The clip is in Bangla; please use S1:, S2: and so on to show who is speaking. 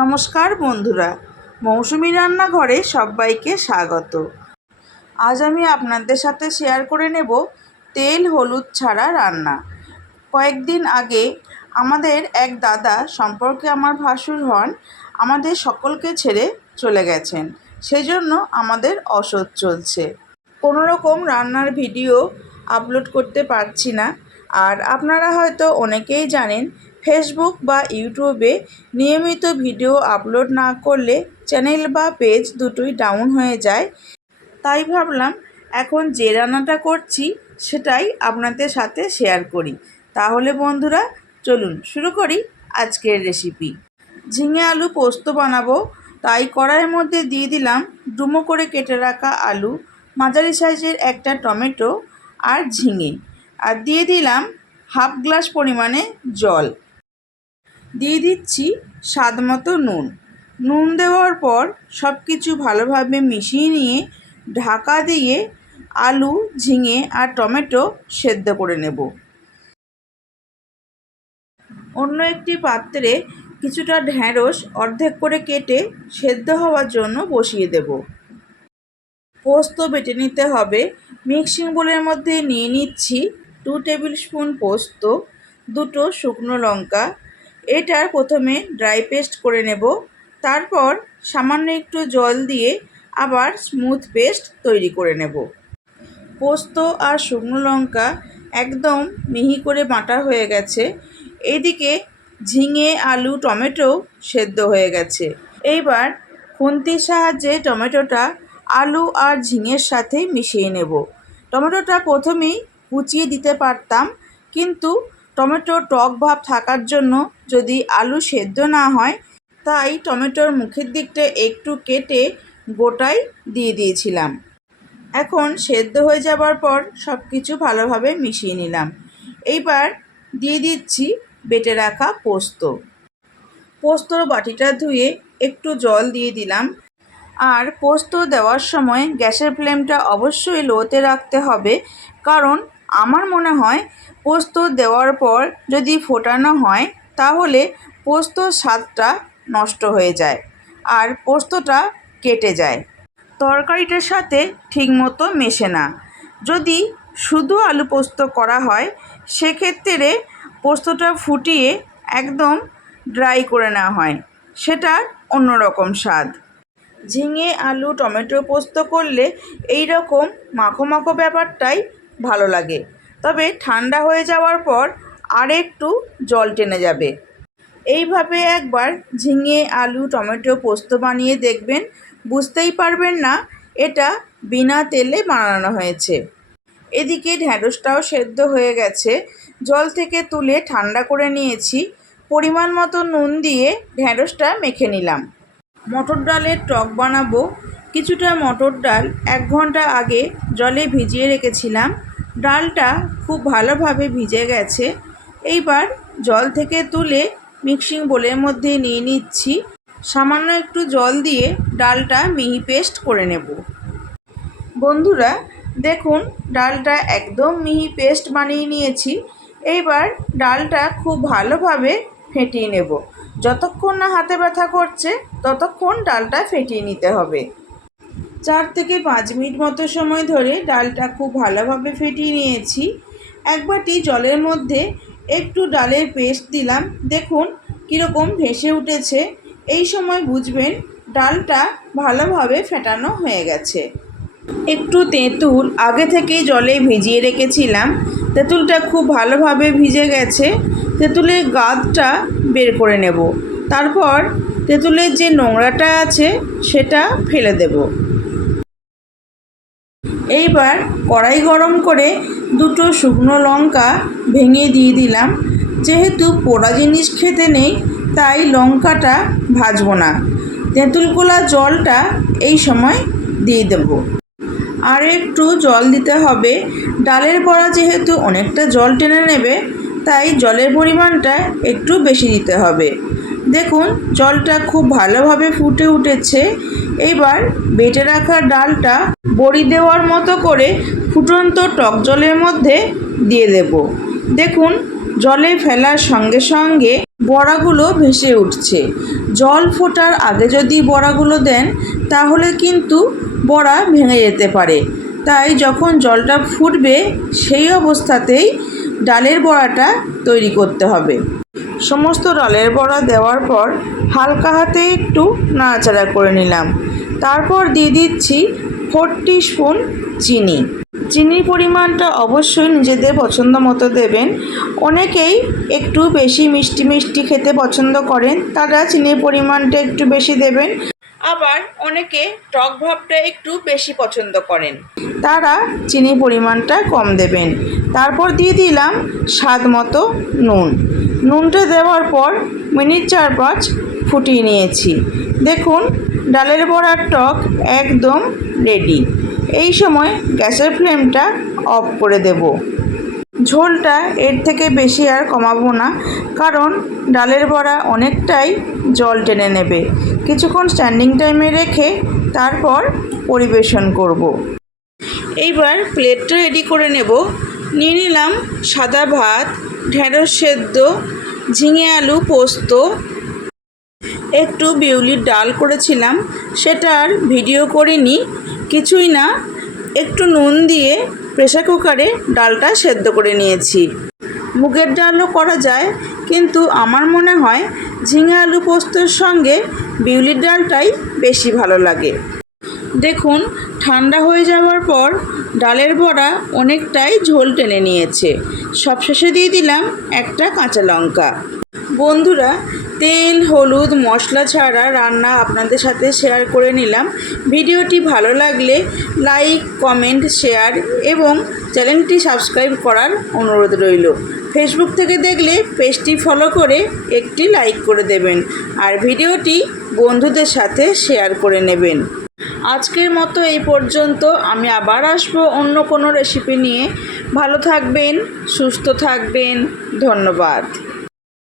S1: নমস্কার বন্ধুরা, মৌসুমি রান্নাঘরে সবাইকে স্বাগত। আজ আমি আপনাদের সাথে শেয়ার করে নেব তেল হলুদ ছাড়া রান্না। কয়েকদিন আগে আমাদের এক দাদা সম্পর্কে আমার ভাসুর হন, আমাদের সকলকে ছেড়ে চলে গেছেন। সেজন্য আমাদের অসৎ চলছে। কোনো রকম রান্নার ভিডিও আপলোড করতে পারছি না। আর আপনারা হয়তো অনেকেই জানেন ফেসবুক বা ইউটিউবে নিয়মিত ভিডিও আপলোড না করলে চ্যানেল বা পেজ দুটোই ডাউন হয়ে যায়। তাই ভাবলাম, এখন যে রান্নাটা করছি সেটাই আপনাদের সাথে শেয়ার করি। তাহলে বন্ধুরা, চলুন শুরু করি আজকের রেসিপি ঝিঙে আলু পোস্ত বানাবো, তাই কড়াইয়ের মধ্যে দিয়ে দিলাম ডুমো করে কেটে রাখা আলু, মাঝারি সাইজের একটা টমেটো আর ঝিঙে। আর দিয়ে দিলাম হাফ গ্লাস পরিমাণে জল। দিয়ে দিচ্ছি স্বাদ মতো নুন। নুন দেওয়ার পর সব কিছু ভালোভাবে মিশিয়ে নিয়ে ঢাকা দিয়ে আলু, ঝিঙে আর টমেটো সেদ্ধ করে নেব। অন্য একটি পাত্রে কিছুটা ঢ্যাঁড়স অর্ধেক করে কেটে সেদ্ধ হওয়ার জন্য বসিয়ে দেব। পোস্ত বেটে নিতে হবে। মিক্সিং বোলের মধ্যে নিয়ে নিচ্ছি টু টেবিল স্পুন পোস্ত, দুটো শুকনো লঙ্কা এটার প্রথমে ড্রাই পেস্ট করে নেব। তারপর সামান্য একটু জল দিয়ে আবার স্মুথ পেস্ট তৈরি করে নেব। পোস্ত আর শুকনো লঙ্কা একদম মিহি করে বাটা হয়ে গেছে। এদিকে ঝিঙে, আলু, টমেটো সেদ্ধ হয়ে গেছে। এইবার খুন্তির সাহায্যে টমেটোটা আলু আর ঝিঙের সাথে মিশিয়ে নেব। টমেটোটা প্রথমেই কুচিয়ে দিতে পারতাম, কিন্তু টমেটো টক ভাব থাকার জন্য যদি আলু সেদ্ধ না হয়, তাই টমেটোর মুখের দিকটা একটু কেটে গোটাই দিয়ে দিয়েছিলাম। এখন সেদ্ধ হয়ে যাবার পর সব কিছু ভালোভাবে মিশিয়ে নিলাম। এইবার দিয়ে দিচ্ছি বেটে রাখা পোস্ত। পোস্তর বাটিটা ধুয়ে একটু জল দিয়ে দিলাম। আর পোস্ত দেওয়ার সময় গ্যাসের ফ্লেমটা অবশ্যই লোতে রাখতে হবে, কারণ আমার মনে হয় পোস্ত দেওয়ার পর যদি ফোটানো হয় তাহলে পোস্তর স্বাদটা নষ্ট হয়ে যায় আর পোস্তটা কেটে যায়। তরকারিটার সাথে ঠিকমতো মেশে না। যদি শুধু আলু পোস্ত করা হয়, সেক্ষেত্রে পোস্তটা ফুটিয়ে একদম ড্রাই করে নেওয়া হয়। সেটা অন্যরকম স্বাদ। ঝিঙে, আলু, টমেটো পোস্ত করলে এই রকম মাখো মাখো ব্যাপারটাই ভালো লাগে। তবে ঠান্ডা হয়ে যাওয়ার পর আর একটু জল টেনে যাবে। এইভাবে একবার ঝিঙে, আলু, টমেটো পোস্ত বানিয়ে দেখবেন, বুঝতেই পারবেন না এটা বিনা তেলে বানানো হয়েছে। এদিকে ঢ্যাঁড়সটাও সেদ্ধ হয়ে গেছে। জল থেকে তুলে ঠান্ডা করে নিয়েছি। পরিমাণ মতো নুন দিয়ে ঢ্যাঁড়সটা মেখে নিলাম। মটর ডালের টক বানাবো। কিছুটা মটর ডাল এক ঘণ্টা আগে জলে ভিজিয়ে রেখেছিলাম। ডালটা খুব ভালোভাবে ভিজে গেছে। এইবার জল থেকে তুলে মিক্সিং বোলের মধ্যে নিয়ে নিচ্ছি। সামান্য একটু জল দিয়ে ডালটা মিহি পেস্ট করে নেব। বন্ধুরা, দেখুন, ডালটা একদম মিহি পেস্ট বানিয়ে নিয়েছি। এইবার ডালটা খুব ভালোভাবে ফেটিয়ে নেব। যতক্ষণ না হাতে ব্যথা করছে, ততক্ষণ ডালটা ফেটিয়ে নিতে হবে। চার থেকে পাঁচ মিনিট মতো সময় ধরে ডালটা খুব ভালোভাবে ফেটিয়ে নিয়েছি। এক বাটি জলের মধ্যে একটু ডালের পেস্ট দিলাম। দেখুন কীরকম ভেসে উঠেছে। এই সময় বুঝবেন ডালটা ভালোভাবে ফেটানো হয়ে গেছে। একটু তেঁতুল আগে থেকেই জলে ভিজিয়ে রেখেছিলাম। তেঁতুলটা খুব ভালোভাবে ভিজে গেছে। তেঁতুলের গাদটা বের করে নেব। তারপর তেঁতুলের যে নোংরাটা আছে সেটা ফেলে দেব। এইবার কড়াই গরম করে দুটো শুকনো লঙ্কা ভেঙে দিয়ে দিলাম। যেহেতু পোড়া জিনিস খেতে নেই, তাই লঙ্কাটা ভাজবো না। তেঁতুল গোলা জলটা এই সময় দিয়ে দেব। আর একটু জল দিতে হবে। ডালের বড়া যেহেতু অনেকটা জল টেনে নেবে, তাই জলের পরিমাণটা একটু বেশি দিতে হবে। দেখুন, জলটা খুব ভালোভাবে ফুটে উঠেছে। এবার বেটে রাখা ডালটা বড়ি দেওয়ার মতো করে ফুটন্ত টক জলের মধ্যে দিয়ে দেব। দেখুন, জলে ফেলার সঙ্গে সঙ্গে বড়াগুলো ভেসে উঠছে। জল ফোটার আগে যদি বড়াগুলো দেন, তাহলে কিন্তু বড়া ভেঙে যেতে পারে। তাই যখন জলটা ফুটবে, সেই অবস্থাতেই ডালের বড়াটা তৈরি করতে হবে। সমস্ত ডালের বড়া দেওয়ার পর হালকা হাতে একটু নাড়াচাড়া করে নিলাম। তারপর দিয়ে দিচ্ছি ফোর স্পুন চিনি। চিনির পরিমাণটা অবশ্যই নিজেদের পছন্দ মতো দেবেন। অনেকেই একটু বেশি মিষ্টি মিষ্টি খেতে পছন্দ করেন, তারা চিনির পরিমাণটা একটু বেশি দেবেন। আবার অনেকে টক ভাবটা একটু বেশি পছন্দ করেন, তারা চিনি পরিমাণটা কম দেবেন। তারপর দিয়ে দিলাম স্বাদ মতো নুন। নুনটা দেওয়ার পর মিনিট চার পাঁচ ফুটিয়ে নিয়েছি। দেখুন, ডালের বড়ার টক একদম রেডি এই সময় গ্যাসের ফ্লেমটা অফ করে দেব। ঝোলটা এর থেকে বেশি আর কমাবো না, কারণ ডালের বড়া অনেকটাই জল টেনে নেবে। কিছুক্ষণ স্ট্যান্ডিং টাইমে রেখে তারপর পরিবেশন করব। এইবার প্লেটটা রেডি করে নেব। নিয়ে নিলাম সাদা ভাত, ঢেঁড়স সেদ্ধ ঝিঙে আলু পোস্ত, একটু বিউলির ডাল করেছিলাম সেটার ভিডিও করিনি, কিছুই না, একটু নুন দিয়ে প্রেসার কুকারে ডালটা সেদ্ধ করে নিয়েছি। মুগের ডালও করা যায়, কিন্তু আমার মনে হয় ঝিঙে আলু পোস্তর সঙ্গে বিউলির ডালটাই বেশি ভালো লাগে। দেখুন, ঠান্ডা হয়ে যাওয়ার পর ডালের বড়া অনেকটাই ঝোল টেনে নিয়েছে। সবশেষে দিয়ে দিলাম একটা কাঁচা লঙ্কা। বন্ধুরা, তেল, হলুদ, মশলা ছাড়া রান্না আপনাদের সাথে শেয়ার করে নিলাম। ভিডিওটি ভালো লাগলে লাইক, কমেন্ট, শেয়ার এবং চ্যানেলটি সাবস্ক্রাইব করার অনুরোধ রইল। ফেসবুক থেকে দেখলে পেজটি ফলো করে একটি লাইক করে দেবেন আর ভিডিওটি বন্ধুদের সাথে শেয়ার করে নেবেন। আজকের মতো এই পর্যন্ত। আমি আবার আসব অন্য কোনো রেসিপি নিয়ে। ভালো থাকবেন, সুস্থ থাকবেন। ধন্যবাদ।